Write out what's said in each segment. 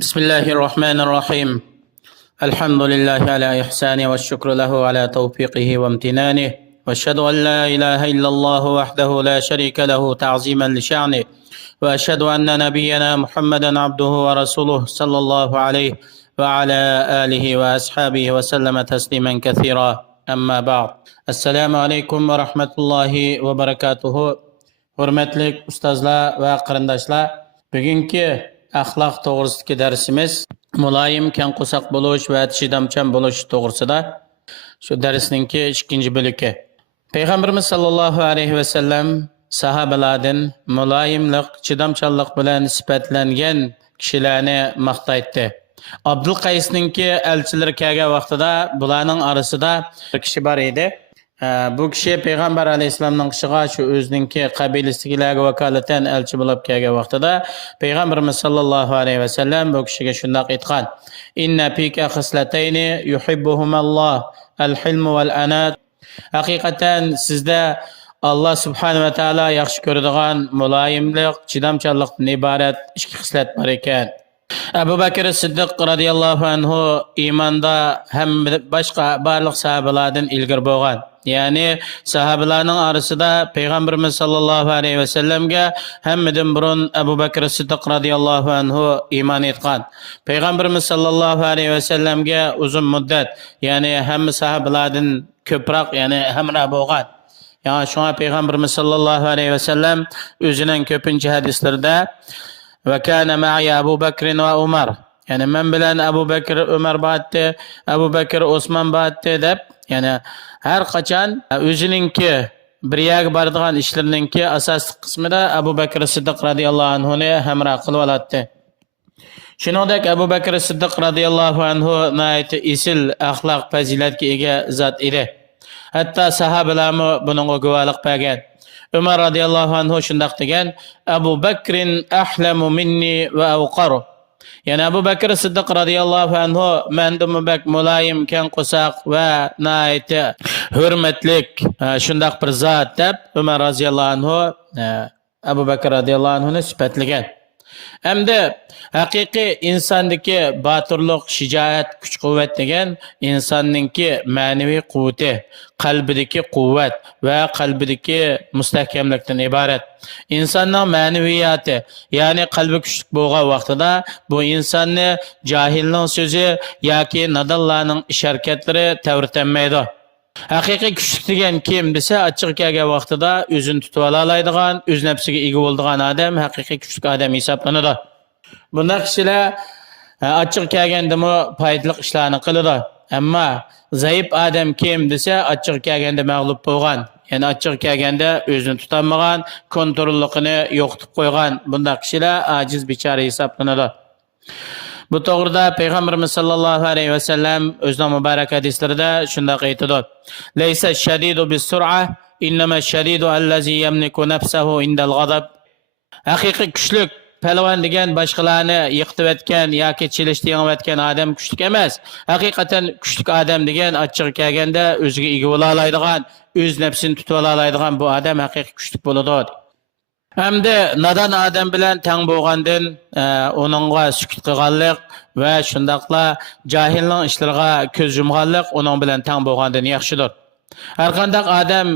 بسم الله الرحمن الرحيم. الحمد لله على إحسانه والشكر له على توفيقه وامتنانه، وأشهد أن لا إله إلا الله وحده لا شريك له تعظيما لشأنه، وأشهد أن نبينا محمدا عبده ورسوله صلى الله عليه وعلى آله وأصحابه وسلم تسليما كثيرا. أما بعد، السلام عليكم ورحمة الله وبركاته. Hürmetlik ustazlar ve qarindoshlar, bugungi axloq to'g'risidagi darsimiz muloyim, keng qo'saq bo'lish va chidamchan bo'lish to'g'risida. Shu darsningki ikkinchi bo'ligi. Payg'ambarimiz sollallohu alayhi vasallam sahobalardan muloyimlik, chidamchanlik bilan sifatlangan kishilarni maqtaydi. Abdul Qaysningki elchilar kelgan vaqtida bularning orasida bir kishi bor edi. Bu kishi payg'ambar alayhissalomning qishiga shu o'zininki qabilasidagilarga vakolatan elchi bo'lib kelgan vaqtida payg'ambarimiz sollallohu alayhi vasallam bu kishiga shunday aytgan: "Inna fika xislatayni yuhibbuhumalloh, al-hilm wal anat." Haqiqatan sizda Alloh subhanahu va taolo yaxshi ko'radigan muloyimlik, chidamchanlikdan iborat ikki xislat bor ekan. Abu Bakr Siddiq radhiyallohu anhu iymonda ham boshqa barliq sahobalardan ilgari bo'lgan. Ya'ni sahobalarning orasida payg'ambarimiz sollallohu alayhi vasallamga hammadan burun Abu Bakr Siddiq radhiyallohu anhu iymon etgan. Payg'ambarimiz sollallohu alayhi vasallamga uzun muddat, ya'ni hamma sahobalardan ko'proq, ya'ni hamra bo'lgan. Yani şuna Peygamberimiz sallallahu aleyhi ve sellem özünün köpüncü hadislerinde ve kâne ma'i Abu Bekrin ve Umar, yani men bilen Abu Bekir Ömer baatte, Abu Bekir Osman baatte dep, yani her kaçan özününki bir yer bardıgan işlerininki asaslı kısmı da Abu Bekir Siddiq radıyallahu anhu'ni hemra kılıp alattı. Şunodek Abu Bekir Siddiq radıyallahu anhu nayeti isil ahlak faziletki ege zat idi. Hatta sahabelermi bununla güvalik bergen. Ömer radıyallahu anhu şundak degen: Abu Bekrin ahlemu minni ve avqaru. Yani Abu Bekir Siddiq radıyallahu anhu mendum bek mulayim, ken qo'saq ve naiti hürmetlik şundak bir zat deb Ömer radıyallahu anhu Abu Bekir radıyallahu anhu'ni sifatlagan. Hamda haqiqiy insondagi botirlik, shijoat, kuch-quvvat degan insonninki ma'naviy quvvati, qalbidagi quvvat va qalbidagi mustahkamlikdan iborat. İnsonning ma'naviyati, ya'ni qalbi kuchli bo'lgan vaqtida bu insonni jahilning so'zi yoki nadonlarning ish-harakatlari ta'virtanmaydi. Haqiqiy kuchlik degan kim desa, ochiq kelgan vaqtida o'zini tutib oladigan, o'z nafsiga ega bo'ladigan odam haqiqiy kuchlik odam hisoblanadi. Bunday kishilar ochiq kelgandimi foydali ishlarni qiladi. Ammo zaif odam kim desa, ochiq kelganda mag'lub bo'lgan, ya'ni ochiq kelganda o'zini tutolmagan, kontrolligini yo'qotib qo'ygan bunday kishilar ajiz bechora hisoblanadi. Bu to'g'rida Peygamberimiz sallallohu alayhi ve sellem o'zining muborak hadislarida shunday aytadi: "Laysa shadidu bis-sur'a, innama shadidu allazi yamliku nafsahu indal ghadab." Haqiqiy kuchlik palvon degan boshqalarni yiqitib etgan yoki chilishni yengayotgan odam kuchlik emas. Haqiqatan kuchlik odam degan ochiq kelganda o'ziga ega bo'la oladigan, o'z nafsini tutib ola oladigan bu odam haqiqiy kuchlik bo'ladi. Hamda nadan odam bilan teng bo'lgandan onunga sukut qilganlik va shundaqla jahilning ishlariga ko'z yumganlik uning bilan teng bo'lgandan yaxshidir. Har qanday odam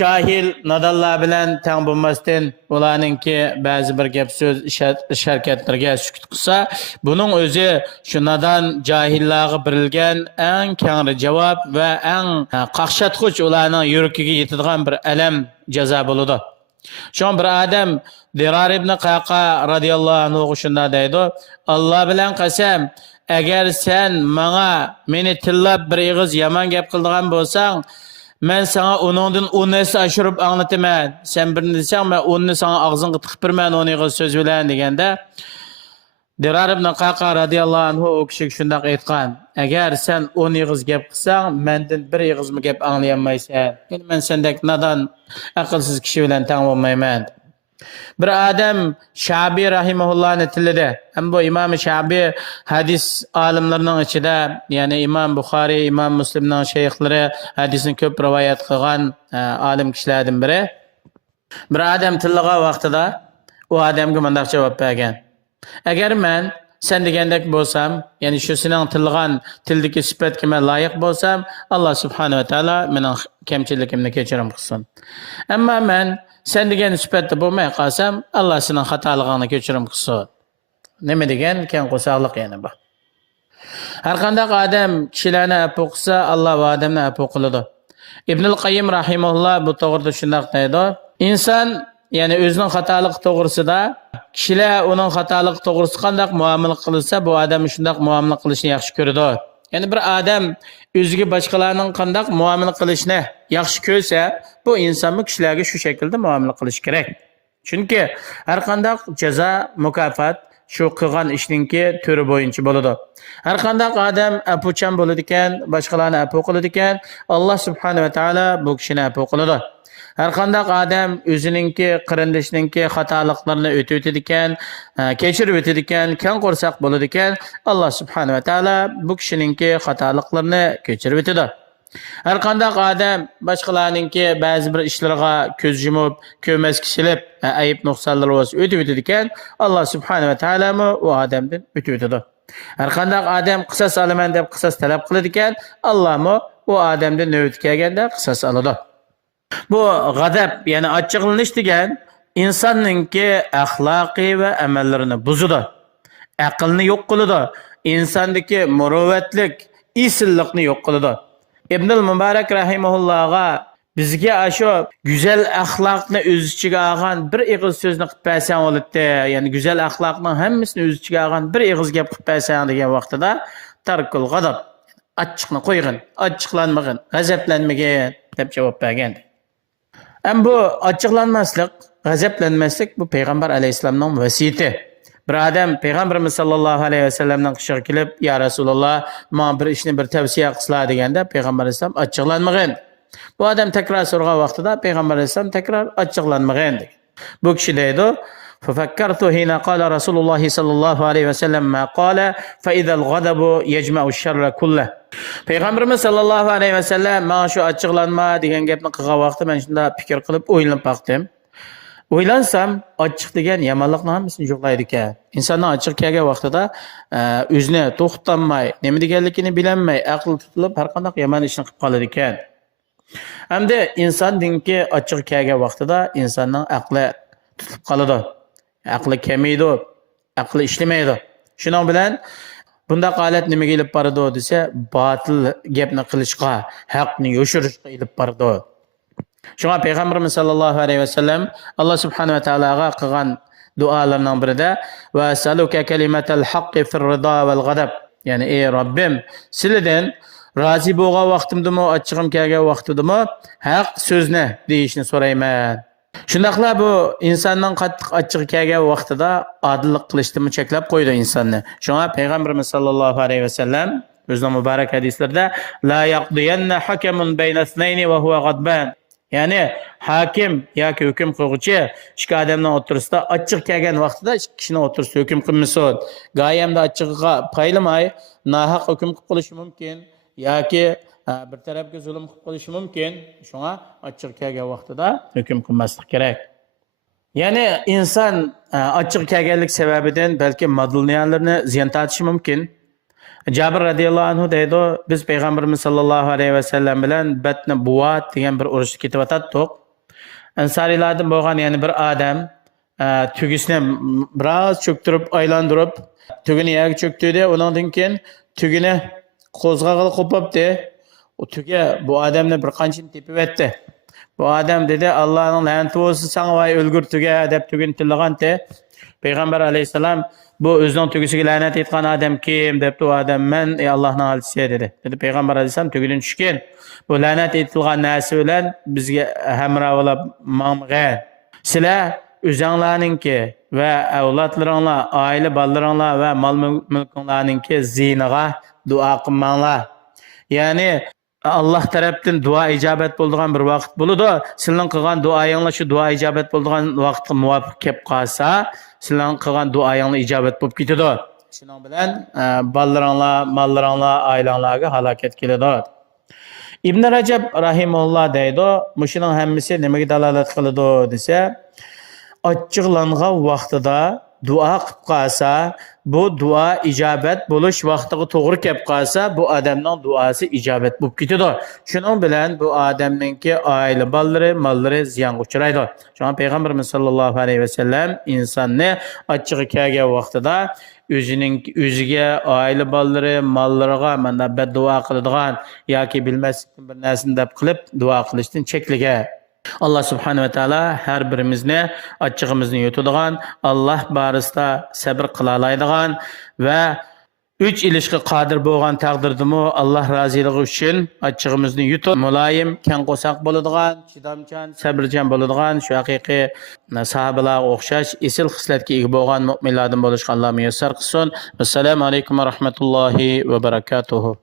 jahil nadonlar bilan teng bo'lmasdan ularningki ba'zi bir gap so'z, ish-harakatlarga sukut qilsa, buning o'zi shu nadan jahillarga berilgan eng kengri javob va eng qaqshatquch ularning yuragiga yetadigan bir alam jazo bo'ladi. Şon bir adam Dirar ibn Qaqa radıyallahu anhu şunda deydi: Allah bilen qasam, eğer sen meni tillab bir ig'iz yaman gap qildigan bo'lsang, men sana onundan 10 nesli aşırıp anlataman. Sen birini desang, men 10ni sana ağzını tiqib birman 10 ig'iz söz bilan deganda, Dirar ibn Qaqa radıyallahu anhu o kishi shunday aytgan: Eğer sen 10 ig'iz gap qilsang, mendan bir ig'izmi gap anglayolmaysan. Yani men sendek nadan, aqlsiz kishi bilan teng bo'lmayman. Bir adam Şabi rahimahullahni tilida, ham bu İmam Şabi hadis olimlarining ichida, yani İmam Buxoriy, İmam Muslimning shayxlari hadisni ko'p rivoyat qilgan olim kishilardan biri. Bir adam tillagan vaqtida u odamga bunday javob bergan: Agar men sen degandek bo'lsam, ya'ni shu sening tilgan tildagi sifatga men loyiq bo'lsam, Alloh subhanahu va taolo mening kamchiligimni kechirim qilsin. Ammo men sen degan sifatda bo'lmay qolsam, Alloh sening xatoligingni kechirim qilsin. Nima degan keng qo'saqliq yana bu. Har qanday odam kishilarni afu qilsa, Alloh va odamni afu qiladi. Ibnul Qayyim rahimahulloh bu to'g'rida shunday deydi. Inson ya'ni o'zining xatoligi to'g'risida kishilar uning xatoligi to'g'risida qanday muomala qilsa, bu odam shunday muomala qilishni yaxshi ko'radi. Ya'ni bir odam o'ziga boshqalarning qanday muomala qilishni yaxshi ko'rsa, bu insonni kishilarga shu shaklda muomala qilish kerak. Chunki har qanday jazo, mukofot shu qilgan ishninki turi bo'yicha bo'ladi. Har qanday odam afuchan bo'ladi ekan, boshqalarni afu qiladi ekan, Alloh subhanahu va taolo bu kishini afu qiladi. Har qanday odam o'zininki qarindoshininki xatoliqlarini o'tib ekan, kechirib o'tadi ekan, kang qo'rsoq bo'ladi ekan, Alloh subhanahu va taolo bu kishininki xatoliqlarini kechirib o'tadi. Har qanday odam boshqalarninki ba'zi bir ishlariga ko'z yumib, ko'mas kishilib, ayib nuqsonlar bo'lsa o'tib o'tadi ekan, Alloh subhanahu va taolo u odamdan o'tib o'tadi. Har qanday odam qisas olaman deb qisas talab qiladi ekan, Alloh u odamdan navbat kelganda qisas oladi. Bu g'azab, ya'ni achchiqlanish degan insonninki axloqiy va amallarini buzadi. Aqlni yo'q qiladi. Insondagi muruvvatlik, isillikni yo'q qiladi. Ibnul Mubarak rahimahullohga bizga shu go'zal axloqni o'z ichiga olgan bir ig'iz so'zni qilib bersang bo'ladi. Ya'ni go'zal axloqning hammasini o'z ichiga olgan bir ig'iz gap qilib bersang degan vaqtida tarkul g'azab, achchiqni qo'ygin, achchiqlanmagin, g'azablanmagin deb javob bergan. Hem bu açıklanmazlık, gazaplanmaslik bu Peygamber aleyhisselamның vasiyeti. Bir adam Peygamberimiz sallallahu aleyhi ve sellem'den kışık kelib, ya Resulullah, bana bir işini bir tavsiye kısla degende Peygamber aleyhisselam açıklanmagın. Bu adam tekrar sorgan vaqtida Peygamber aleyhisselam tekrar açıklanmagın. Bu kişi deydi, ففكرت حين قال رسول الله صلى الله عليه وسلم ما قال فإذا الغضب يجمع الشر كله. Peygamberimiz sallallahu aleyhi ve sellem bana şu açıklanma degan gapni qilgan vaqtda men shunda fikr qilib o'ylab baqdim. O'ylansam, ochiq degan yomonlikni hammasini yo'qlaydi ekan. Insonning ochiq kelgan vaqtida o'zini to'xtatmay, nima deganligini bilolmay, aqli tutilib har qanday yomon ishni qilib qoladi ekan. Hamda insonninki ochiq kelgan vaqtida insonning aqli tutilib qoladi. Aqli kamaydi, aqli ishlamaydi. Shuning bilan bunda holat nimaga olib boradi desa, botil gapni qilishga, haqni yo'shirishga olib boradi. Shunga Peygamberimiz sallallohu alayhi vasallam Alloh subhanahu va taologa qilgan duolarning birida va saluka kalimatal haqqi fir rido val g'adab. Ya'ni ey Robbim, sizlardan rozi bo'lgan vaqtimdami, ochig'im kelgan vaqtidami haq so'zni deyishni so'rayman. Shundaqla bu insonning qattiq achchig'i kelgan vaqtida odillik qilishni cheklab qo'ydi insonni. Shunga Peygamberimiz sallallohu alayhi vasallam o'zining muborak hadislarida la yaqdiyanna hakamun bayna ithnayni va huwa ghadban. Ya'ni hakim yoki hukm qiluvchi ikki odamning o'rtasida achchiq kelgan vaqtida ikki kishining o'rtasida hukm qilmasin. Goyamda achchig'iga paylamay nohaq hukm qilib qo'yishi mumkin yoki bir tarafga zulm qilib qo'yishi mumkin. Shunga achchiq kelgan vaqtida hukm qilmaslik kerak. Ya'ni inson achchiq kelganlik sababidan balki madluniyalarni ziyon tortishi mumkin. Jabir radhiyallohu anhu deydi, biz Peygamberimiz sallallohu alayhi ve sellem bilan Batni Buvat degan bir urushga ketib o'tdik. Ansarilardan bo'lgan ya'ni bir odam tugisini biroz cho'ktirib, aylantirib, tugini yerga cho'ktirdi. Undan keyin tugini qo'zg'ag'il qo'pibdi. O tuga bu odamni bir qanchini tepib etdi. Bu odam dedi, Allohning la'nati bo'lsin sana voy o'lgur tuga deb tugini tillaganti. Peygamber aleyhisselam bu o'zining tugisiga la'nat etgan odam kim debdi. U odam men Allohning elchisi dedi. Dedi Peygamber aleyhisselam tugidan tushgan. Bu la'nat etilgan narsa bilan bizga hamroh bo'lib mang'an. Sizlar o'zinglarningki va avlodlaringlar, oila bolalaringlar va mol mulkinglarningki ziyniga duo qilmanglar. Ya'ni Allah tarafdan dua ijobat bo'ladigan bir vaqt bo'ladi. Sizning qilgan duoyinglar shu dua ijobat bo'ladigan vaqtga muvofiq kelib qolsa, sizning qilgan duoyinglar ijobat bo'lib ketadi. Shuning bilan bolalaringlar, mollaringlar, oilanglarga halokat keladi. Ibn Rajab rahimahulloh deydi, mushuning hammasi nimaga dalolat qiladi desa, achchiqlangan vaqtida duo qilib qolsa, bu duo ijobat bo'lish vaqtiga to'g'ri kelib qolsa, bu odamning duosi ijobat bo'lib ketadi. Shuning bilan bu odamningki oila bolalari, mollari ziyonga uchraydi. Shunga payg'ambarimiz sollallohu alayhi vasallam insonni ochchig'i kelgan vaqtida o'ziga, oila bolalari, mollariga mana beddua qiladigan yoki bilmaslikdan bir narsani deb qilib duo qilishdan cheklagan. Allah subhanahu wa ta'ala her birimizni açığımızı yutadigan, Allah barısında sabır qılalaydigan ve 3 ilişki qadir bo'lgan taqdirdimi Allah razıligi uchun açığımızı yutib, muloyim, keng qo'saq bo'ladigan, chidamchan, sabrchan bo'ladigan, shu haqiqiy sahobalarga o'xshash esil xislatga ega bo'lgan mu'minlardan bo'lishga Alloh muyassar qilsin. Assalomu alaykum va rahmatullohi va barakatuh.